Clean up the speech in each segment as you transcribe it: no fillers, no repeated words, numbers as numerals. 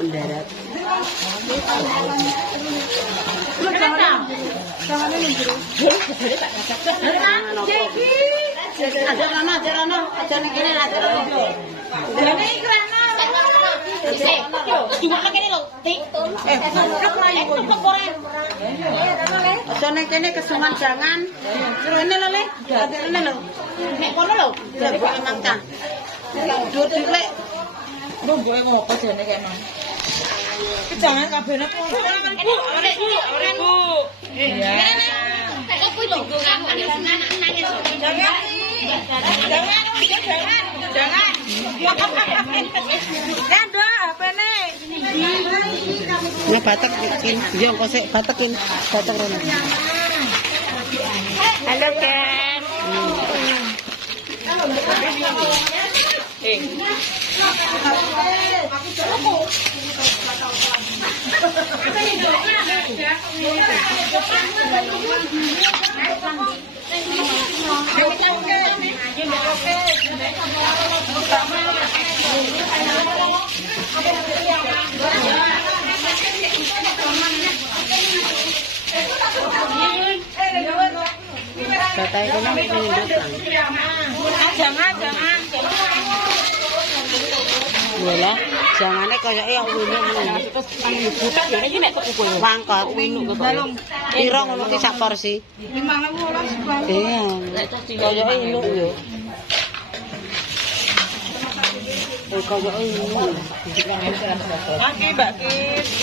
Mendarat. Sone kene kesungan jangan. Rene lho Le. Rene lho. Nek kono lho. Lah kok emang ta. Dur dilek. Mbok ngopo jane kene. Jangan kabehne Bu. Bu. Iya. Kok kuwi lho kamu nangis. Jangan. Kando HP-ne. Nah batek iki. Yo kok sik batekin. Batek rene. Halo, Ken. Batai kono menunjukkan. Jangan. Walah, jangane koyoke ya wine ngono. Butek ya iki nek tuku kuwi. Wangkot. Piro ngono ki sak porsi? 5.000 Iya. Koyoke iluk yo. Koyoke iluk. Maki Mbak Kis.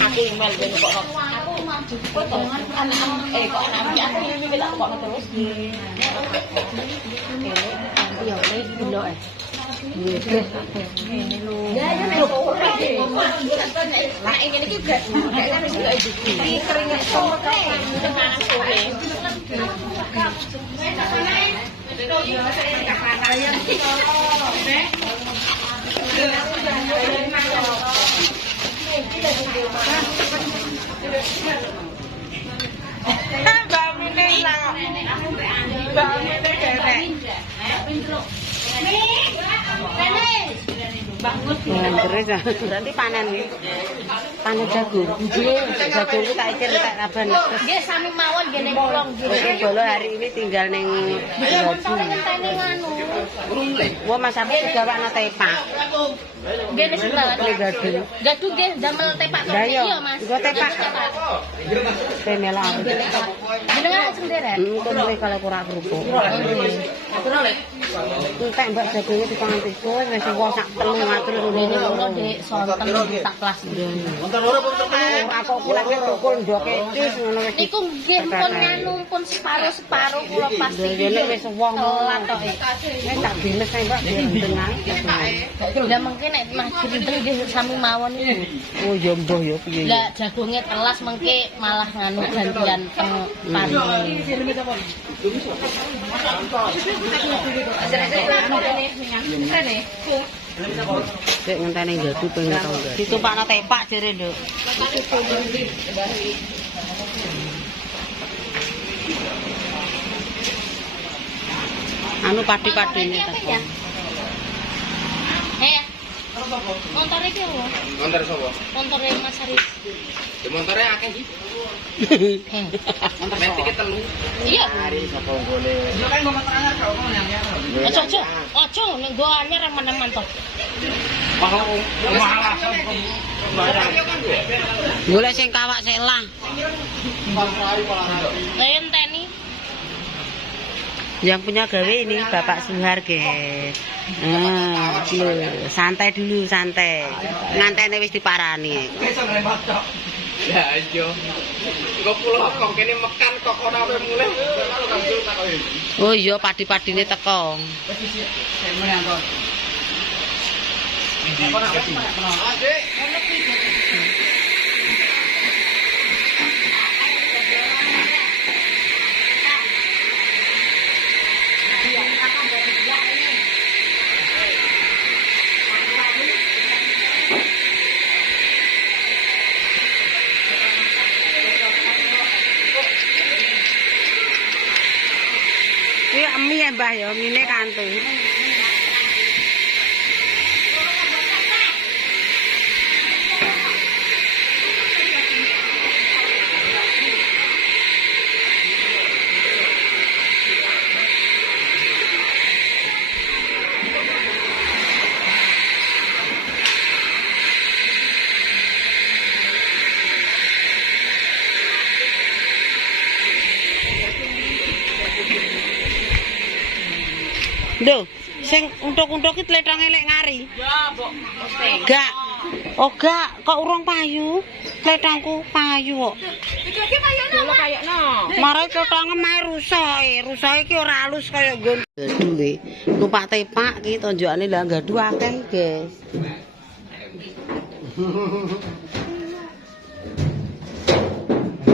Aku email ben kok aku maju potongan anak kok anak aku iki tak kok terus nanti ya oleh delok ngene lho ya lah ngene iki gak kan wis delok iki keringet sore tenan sore Berarti panen jagung. Jagung itu tak ikir tak kaban. Nggih sami mawon nggih ning kula nggih. Bolo hari ini tinggal ning Wah Mas Abi juga ana tepak. Nggih ning sebelah. Gaduh. Gaduh nggih damel tepak kok iya Mas. Nggo tepak. Penela. Jenengan sendiri. Kok mulai kalau kurang kerupuk. Entek Mbak jagungnya dipangan tikus wis wong sak 3 ngono Dik sonten tak kelas. Aku kulake tukul ndoke cis ngono wis. Niku nggih pun nganu pun separo kula pasti. Dene wis wong tok. Nek tak biles ae Mbak tenang. Lah mengke nek Mas Gendeng nggih sami mawon iki. Oh ya mbuh ya piye. Lah jagunge telas mengke malah nganu gantian teng pari. Cek ngenteni jadu pengen tau. Ditumpakno tepak jere, Nduk. Anu padi-padine ta. Montore iki opo? Montore sapa? Montore Mas Haris. Ya montore akeh iki. Montore iki 3. Iya. Hari sapa gole. Yo kan ngomong anyar gak ngono ya. Ojo ning go anyar meneman to. Golek sing kawak sik lah. Enteni. Yang punya gawe ini Bapak Suhar, guys. Santai dulu, santai. Ngantene wis diparani. Ya iya. Engko pulau kok kene mekan kok ora mulai. Oh iya, padi-padine teko. Mbah ya, mine kantu. Duh, sing untuk-untuk iki tlethange lek ngari. Ya, Mbok. Gak. Oh, gak, kok urung payu. Tletangku payu kok. Iki payune lho kayakno. Mare tlethange mae rusoke. Rusoke iki ora halus kaya nggon. Duwe. Numpak tepak iki tonjokane lah gadu akeh, guys.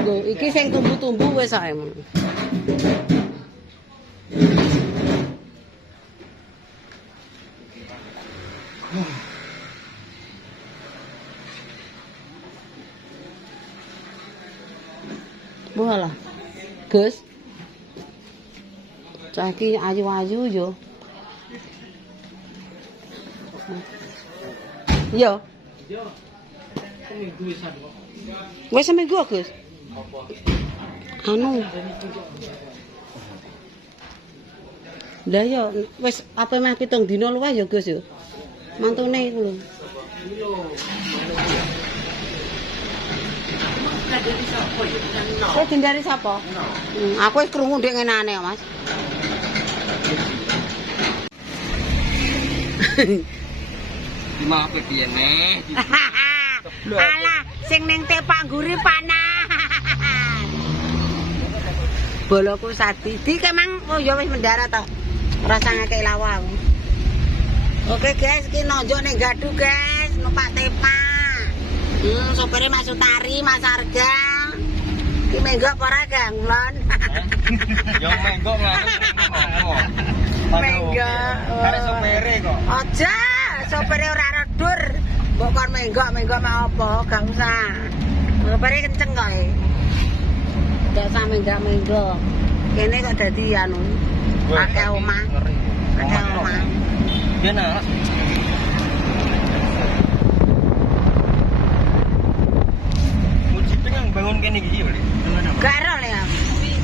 Lho, iki sing tumbuh-tumbuh wis ae. Walah. Gus. Caki ayu-ayu yo. Yo. Yo. Seminggu wisan kok. Wis seminggu, Gus. Anu. Lah yo wis apa meh 7 dina luwih ya, Gus yo. Mantune iku lho. Kok dindari sapa? Aku wis krungu ndek ngenane, Mas. Maaf piye neh. Alah, sing ning tepak ngguri panas. Boloku sadi. Di kemang oh ya wis mendarat tok. Rasa ngekek lawa aku. Oke guys, iki nonjok ning gadu guys, numpak tepak. Sopire Mas Sutari, Mas Arga. Ki menggok apa ora, Gang? Ngulon. Yo menggok ngono. Menggok. Arek sopire kok. Aja, sopire ora redur. Mbok kon menggok mek apa, gak usah. Sopire kenceng kok e. Ndak sampe ndak menggok. Kene kok dadi anu. Akeh omah. Akeh omah. Dene. Bangun kene iki lho. Gak ero le.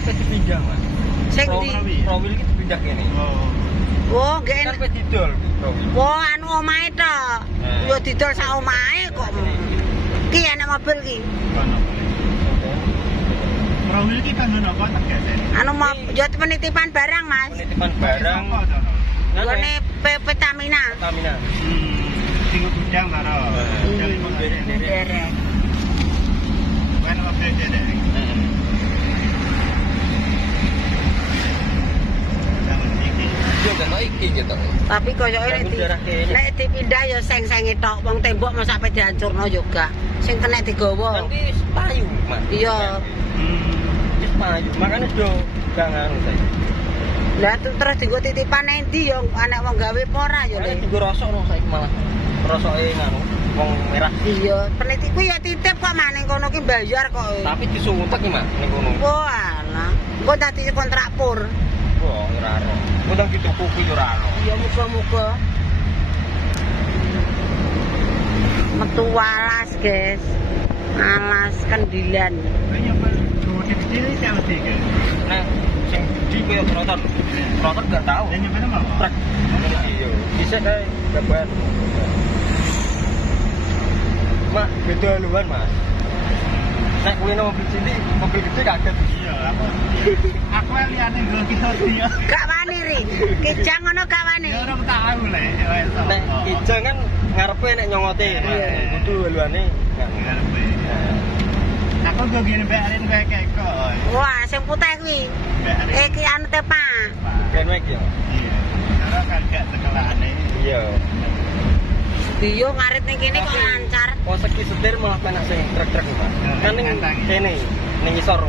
Wis dipindah, Mas. Sing ndi? Rawil iki dipindah kene. Oh, nggih. Sampai didol Rawil. Oh, anu omahe to. Yo didol sak omahe kok. Ki ana mobil ki. Rawil iki kan apa tak gese? Anu mau yo penitipan barang, Mas. Penitipan barang. Gone Pertamina. Pertamina. Tinggal gudang karo. Jadi mau derek. Kan mobil derek. Yo kan iki gitu. Tapi koyoke nek dipindah ya seng-senge tok. Wong tembok masa sampe dihancurno yo gak. Sing kena digawa. Nanti payu, Mas. Iya. Wis payu. Makane do gak nganu saiki. Lah terus dienggo titipan endi yo anak wong gawe apa ora yo Le. Dienggo rosok no saiki malah. Rosoke nganu wong merah. Iya, peniti kuwi ya titip kok maning kono ki bayar kok. Tapi disuntek iki, Mas, ning kono. Oh alah. Engko dadi kontrak pur. Oh, ora ora. Undang dituku kuwi ora ora. Iya muga-muga. Metu alas, guys. Alas kendilan. Banyak kecil iki sama tiga. Nah, sing gede koyo trotor. Trotor gak tahu. Dan nyampe mana? Truk. Iya. Bisa kae gaban. Mak, beda luan, Mas. Nek kuwi mobil cilik, mobil gede kaget. Iya, aku liyane nggo kita dia. Gak wani ri. Kijang ngono gak wani. Ya ora tahu le. Nek kijang kan ngarepe nek nyongote. Kudu luane. Ngarepe. Aku nggo gini bayarin kayak kok. Wah, sing putih kuwi. Iki anu tepak. Kenwek ya. Iya. Ora kan gak sekolahane. Iya. Iya ngarit ning kene kok lancar. Oh segi setir malah penak sing truk-truk Pak. Kan ning kene ning isor.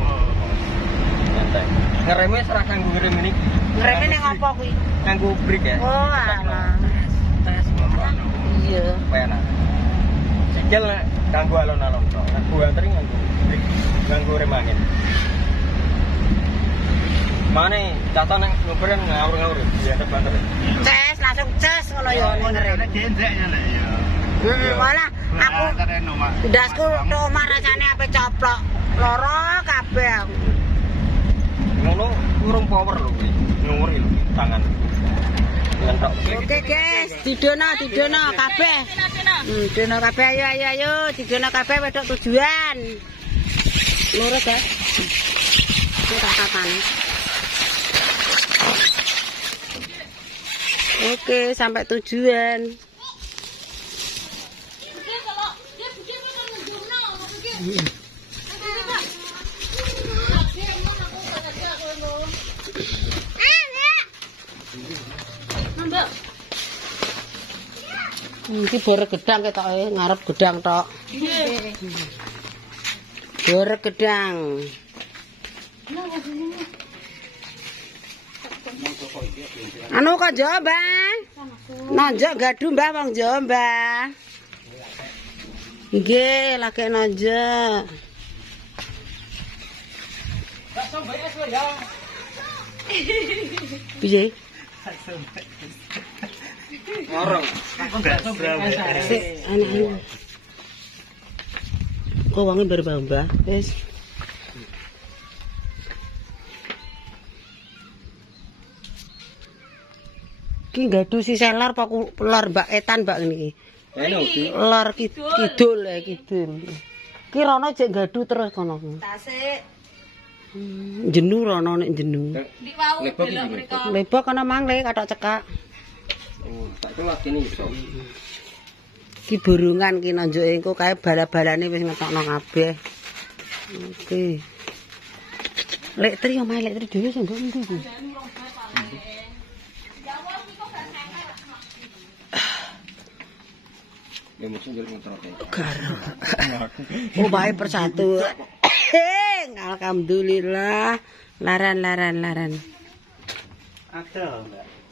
Santai. Ngereme serah kanggo ngerem ini. Ngereme ning opo kuwi? Kanggo brake ya. Oh alah. Tes Bapak. Iya. Penak. Sikil nek kanggo alon-alon tok. Nek gua antri nganggo brake. Nganggo rem angin. Mana jatuh nang nguburan ngawur-ngawur. Ya ada banter. Ces langsung ces ngono ya ning ngerem. Ada jendeknya lah ya. Malah aku ndasku tok omah rasane ape coplok. Loro kabeh aku. Ngono urung power lho kuwi. Nguri lho tangan. Ngentok. Oke guys, didono kabeh. Didono kabeh ayo didono kabeh wedok tujuan. Loro guys. Ini tatapan. Oke, sampai tujuan. Iki borek gedang ketoke ngarep gedang tok. Borek gedang. Anu kok Jawa, Mbah? Nonjok gaduh Mbah wong Jawa, Mbah. Nggih, lagi nonjok. Piye? Orang. Sik, anak. Kok wangi berbau, Mbah? Wis. Ki gaduh si selar apa lor Mbak Etan Mbak niki. Lor kidul ya kidul. Ki rono jek gaduh terus kono. Tasik. Jenu rono nek jenu. Dik wau delok mriko. Lebok kono mangle kathok cekak. Oh, tak kelas kene iso. Ki burungan ki nonjoke engko kae bala-balane wis ngetokno kabeh. Oke. Lek tri omahe lek tri dhewe sing ndi ku? Ya mesti njel ngetroke. Garo. Omahe persatu. Alhamdulillah. Laran. Ada, Mbak.